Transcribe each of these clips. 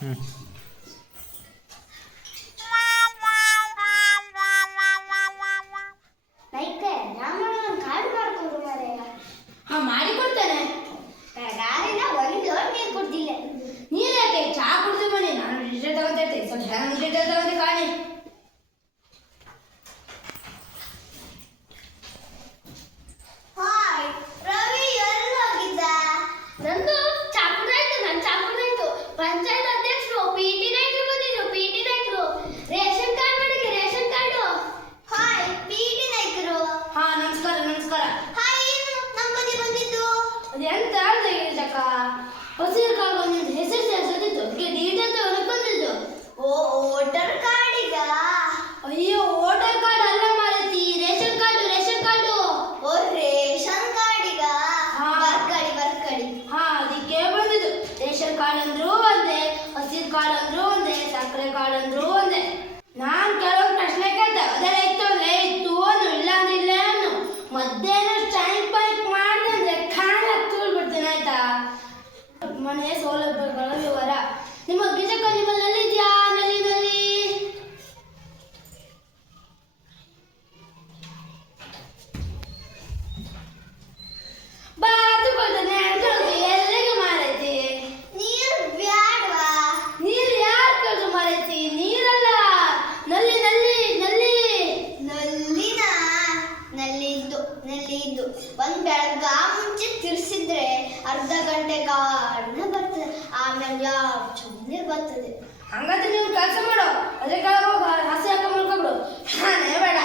ಹ್ಞೂ ಹಸಿರು ಕಾರ್ಡ್ ಬಂದಿದ್ದು ಹೆಸರು ಸೇರಿಸೋದಿತ್ತು ಅದಕ್ಕೆ ಡೀಟೇಲ್ ತಗೊಳಕ್ ಬಂದಿದ್ದು. ಓ ವೋಟರ್ ಕಾರ್ಡಿಗ? ಅಯ್ಯೋ ವೋಟರ್ ಕಾರ್ಡ್ ಅಲ್ಲ ಮಾರೈತಿ, ರೇಷನ್ ಕಾರ್ಡು ರೇಷನ್ ಕಾರ್ಡು. ಓ ರೇಷನ್ ಕಾರ್ಡಿಗ? ಬರ್ಕಡಿ. ಹಾ ಅದಕ್ಕೆ ಬಂದಿದ್ದು. ರೇಷನ್ ಕಾರ್ಡ್ ಅಂದ್ರೂ ಒಂದೇ, ಹಸಿರು ಕಾರ್ಡ್ ಅಂದ್ರೂ ಒಂದೇ, ಸಕ್ಕರೆ ಕಾರ್ಡ್ ಅಂದ್ರೂ ಒಂದೇ. ನಾನ್ ಕೆಲವೊಂದು ಪ್ರಶ್ನೆ ಕೇಳ್ತೆ, ಅದೆಲ್ಲ ಇತ್ತು ಅಂದ್ರೆ ಇತ್ತು ಅನ್ನು, ಇಲ್ಲ ಅಂದ್ರೆ ಇಲ್ಲ ಅನ್ನು. ಮಧ್ಯಾಹ್ನ ಟೈಮ್ ಪೈಪ್ ಮಾಡಿದ್ರೆ ಖಾನ ತೂಳ್ಬಿಡ್ತೀನಿ ಆಯ್ತಾ. ಮನೆ ಸೌಲಭ್ಯಗಳ ವಿವರ. ನಿಮ್ಮ ಗಿಜಕ ನಿಮ್ಮಲ್ಲಿ ಇದೆಯಾ? ನಲ್ಲಿನಲ್ಲಿ ಬಾತುಕೊಳ್ತಾನೆ ಎಲ್ಲಿಗೆ ಮಾರೈತಿ? ನೀರು ಬ್ಯಾಡ್ವಾ? ನೀರು ಯಾರು ಕೇಳಿದ್ರು ಮಾರೈತಿ? ನೀರಲ್ಲ, ನಲ್ಲಿ ನಲ್ಲಿ ನಲ್ಲಿ. ನಲ್ಲಿನ? ನಲ್ಲಿ ಇದ್ದು ಒಂದ್ ಬೆಳಗ ಮುಂಚೆ ತಿರ್ಸಿದ್ರೆ ಅರ್ಧ ಗಂಟೆ ಕಾರಣ ಬರ್ತದೆ, ಆಮೇಲೆ ಯಾವ ಚುಮ್ಮನೆ ಬರ್ತದೆ. ಹಂಗಾದ್ರೆ ನೀವು ಕೆಲಸ ಮಾಡೋ, ಅದ್ರ ಕೆಳಗೆ ಹೋಗ ಹಸಿ ಹಾಕ ಮಲ್ಕೊಬಿಡು. ಹಾನೇ ಬೇಡ.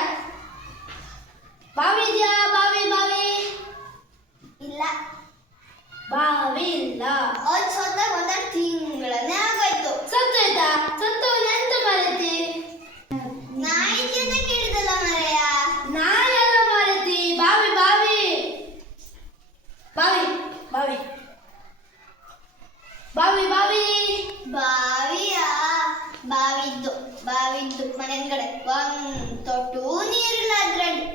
ಬಾವಿ ಇದೆಯಾ? ಬಾವಿ ಇಲ್ಲ. ಬಾವಿ ಇಲ್ಲ. ಅದ್ ಸ್ವತಃ ಒಂದೆರಡು ತಿಂಗಳನ್ನೇ ಆಗೋಯ್ತು. ಸತ್ತೋಯ್ತಾ? ಸತ್ತೋಯ್ತು ಎಂತ ಮಾರೈತಿ? ನಾಯಿ ಜನ ಕೇಳಿದಲ್ಲ ಮರೆಯ. ನಾಯಿ ಎಲ್ಲ ಮಾರೈತಿ, ಬಾವಿ ಬಾವಿ ಬಾವಿ ಬಾವಿ ಬಾವಿ ಬಾವಿ. ಬಾವಿಯ? ಬಾವಿದ್ದು ಮನೆ ಕಡೆ ಒಂದ್ ತೊಟ್ಟು ನೀರಿಲ್ಲ ಅದ್ರಲ್ಲಿ.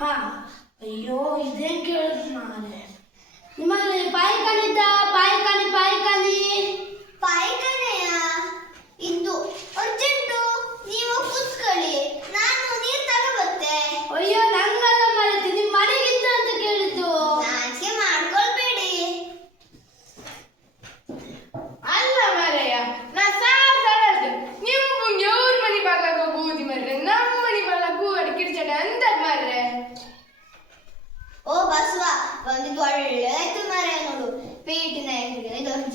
ಹಾ ಅಯ್ಯೋ ಇದೇನ್ ಕೇಳಿದ್ರು ಮಾರೆ. ನಿಮ್ಮಲ್ಲಿ ಪಾಯಿಕಾನಿ ಇದ್ದ? ಪಾಯಿಕಾನಿ ಪಾಯ್ಖಾನೆಯ? ಇದ್ದು ಅರ್ಜೆಂಟು, ನೀವು ಕೂತ್ಕೊಳ್ಳಿ, ನಾನು ನೀರ್ ತಗೋಬತ್ತೆ. ಅಯ್ಯೋ ನಂಗಲ್ಲ ಮಾರೈತಿ, ನಿಮ್ ಮನೆಗಿದ್ದ ಅಂತ ಕೇಳಿದ್ದು. ನಾಚಿಕೆ ಮಾಡ್ಕೊಳ್ಬೇಡಿ. ಅಲ್ಲ ಮಾರಯ್ಯ, ನಾ ಸಾರ್ ಹೇಳ್ತೆ ನಿಮ್ಗೆ ಅವ್ರ ಮನೆ ಬಾಗ್ಲಾಗ ಹೋಗುದಿ ಮರ್ರೆ, ನಮ್ಮ ಮನೆ ಬಾಗ್ಲಾಗ ಹೂಗಡಿ ಕಿರ್ಚಡೆ ಅಂತ ಮಾರ್ರೆ. ಓ ಬಸವ, ಒಂದಿದ್ದು ಒಳ್ಳೆದಾಯ್ತು ಮಾರಾಯ ನೋಡು. ಪೇಟಿನ ಹೆಂಗಿದೆ ದೊಡ್ಡ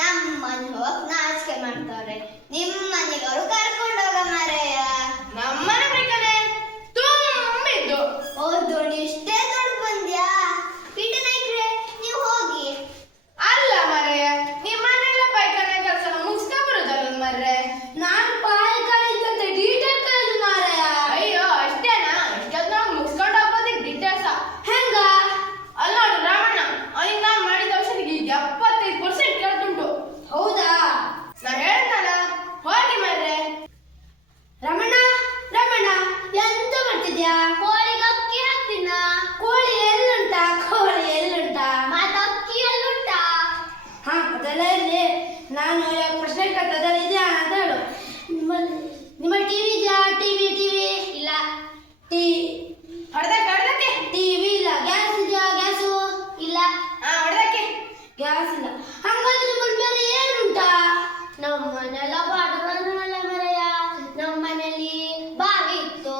ನಮ್ಮ ಮನೆ ಹೋಗಕ್ ನಾಚಿಕೆ ಮಾಡ್ತಾವ್ರೆ. ನಿಮ್ಮ ಮನೆಗೆ ಅವರು ಕರ್ಕೊಂಡು ಹೋಗ ಮಾರಾಯ. ನಮ್ಮನೆ ಬೇಕನೆ ತುಂಬಿದ್ದು. ಓ ದೊಡ್ಡ ಇಷ್ಟೇ ದೊಡ್ಡ ಬಂದ್ಯಾ? ಪೀಠ ನಾಯ್ಕ್ರೆ ನೀವು ಹೋಗಿ. ಅಲ್ಲ ಮಾರಯ್ಯ, ನಿಮ್ಮ ಮನೆಲ್ಲ ಪೈಖಾನೆ ಕೆಲಸ ಮುಗಿಸ್ಕೊ ಬರುದಲ್ಲ ಮಾರ್ರೆ. ನಾನ್ ಪಾಯಿಕಾನಿ ಇದ್ದಂತೆ ಡೀಟೇಲ್ ಕೇಳಿದ್ರು ಮಾರಾಯ. ಅಯ್ಯೋ ಅಷ್ಟೇನಾ? ಇಷ್ಟೊತ್ತು ನಾವು ಮುಗಿಸ್ಕೊಂಡು ಹೋಗೋದಿಕ್ ಡಿಟೇಲ್ಸ ಹೆಂಗ? ಅಲ್ಲ ನೋಡು ರಾಮಣ್ಣ, ಅವನಿಗೆ ನಾನು ಮಾಡಿದ ಔಷಧಿಗೆ 75% ಕೇಳ್ತುಂಟು. ಹೌದಾ? ನಾ ಹೇಳ್ತಲ್ಲ, ಹೋಗಿ ಮಾರ್ರೆ. ರಮಣ ಎಂತ ಮಾಡ್ತಿದ್ಯಾ? ಕೋಳಿಗೆ ಅಕ್ಕಿ ಹಾಕ್ತೀನ. ಕೋಳಿ ಎಲ್ಲುಂಟಾ? ಮತ್ತ ಅಕ್ಕಿ ಎಲ್ಲುಂಟಾ? ಹಾ ಅದೆಲ್ಲ ಇರ್ಲಿ. ನಾನು ಪ್ರಶ್ನೆ ಕೇಳ್ತಾ ಅದೆಲ್ಲ ಇದೆಯಾ ಅಂತ ಹೇಳು. ನಿಮ್ಮ ಟಿವಿ ಇದೆಯಾ? ಟಿವಿ ಇಲ್ಲ. ಹೊಡೆದಕ್ಕೆ ಟಿವಿ ಇಲ್ಲ. ಗ್ಯಾಸ್ ಇದೆಯಾ? ಗ್ಯಾಸು ಇಲ್ಲ. ಹೊಡೆದಕ್ಕೆ ಗ್ಯಾಸ್ ಇಲ್ಲ. ಹಂಗಾದ್ರೆ ನಿಮ್ಮಲ್ಲಿ ಬೇರೆ ಏನುಂಟಾ? ನಮ್ಮ ಮನೆಲ್ಲ ಬಾಡುಗಳಲ್ಲ ಮರೆಯ. ನಮ್ಮ ಮನೆಯಲ್ಲಿ ಬಾವಿ ಇತ್ತು,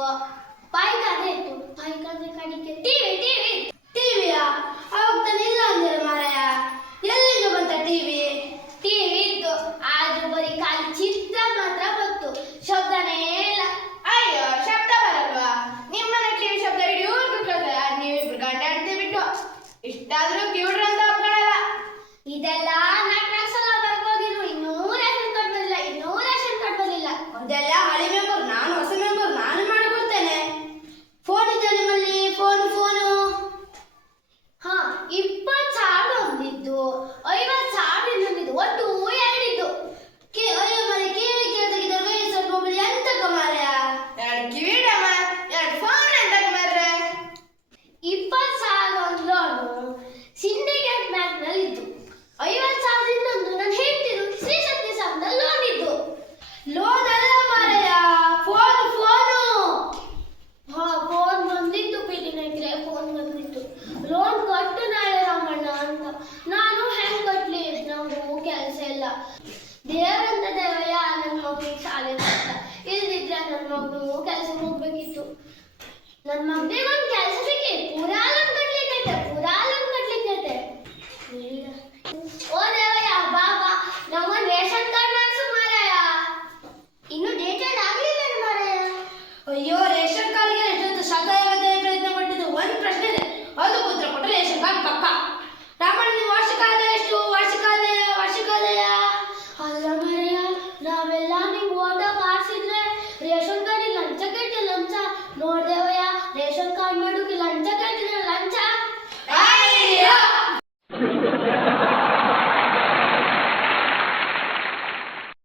ಪಾಯ್ಖಾನೆ ಇತ್ತು, ಪಾಯ್ಖಾನೆ ಕಡಿಕೆ ಟಿವಿಯಾ? ಅವಾಗ ತಾನೆ ಇಲ್ಲ ಅಂದಿರ ಮಾರಾಯ. ಎಲ್ಲಿಗೆ ಬಂತ ಟಿವಿ? ಟಿವಿ ಇತ್ತು, ಆದ್ರೂ ಬರೀ ಕಾಲಿ ದೇವರಂತ ದೇವಯ್ಯ ನನ್ನ ಮಗುವಿಗೆ ಶಾಲೆ ಇಲ್ದಿದ್ರೆ ನನ್ನ ಮಗು ಕೆಲಸ ಹೋಗ್ಬೇಕಿತ್ತು. ನನ್ನ ಮಗನಿಗೆ